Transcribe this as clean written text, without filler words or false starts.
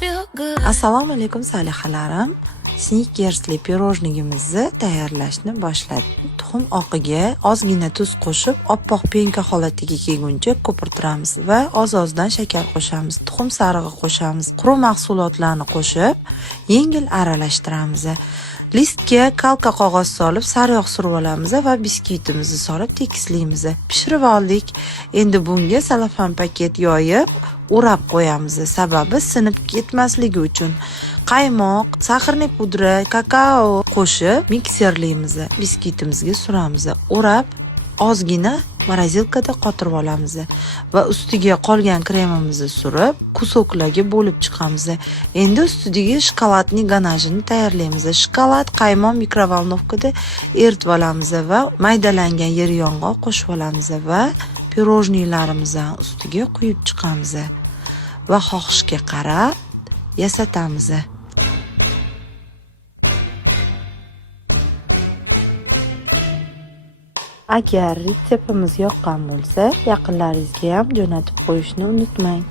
feel good. Assalomu alaykum salihalarim. Snickersli pirojnigimizni tayyorlashni boshladik. Tuxum oqiga ozgina tuz qo'shib, oppoq penka holatiga kelguncha ko'pirtiramiz va oz-ozdan shakar qo'shamiz. Tuxum sarig'i qo'shamiz. Quruq mahsulotlarni qo'shib, yengil aralashtiramiz. Listga kalka qog'oz solib, sariyog' surib olamiz va biskvitimizni solib tekislaymiz. Pishirib oldik. Endi bunga salofan paket yoyib, o'rab qo'yamiz. Sababi sinib ketmasligi uchun. Qaymoq, saxarli pudra, kakao qo'shib mikserlaymiz. Biskvitimizga suramiz. O'rab ozgina morozilkada qotirib olamiz va ustiga qolgan kremimizni surib, kusoklarga bo'lib chiqamiz. Endi ustiga shokoladning ganajini tayyorlaymiz. Shokolad, qaymoq mikrovolnovkada eritib olamiz va maydalangan yer yong'oq qo'shib olamiz va pirojnilarimizni ustiga quyib chiqamiz va xohishga qarab yasatamiz. Agar retseptimiz yoqqan bo'lsa, yaqinlaringizga ham jo'natib qo'yishni unutmang.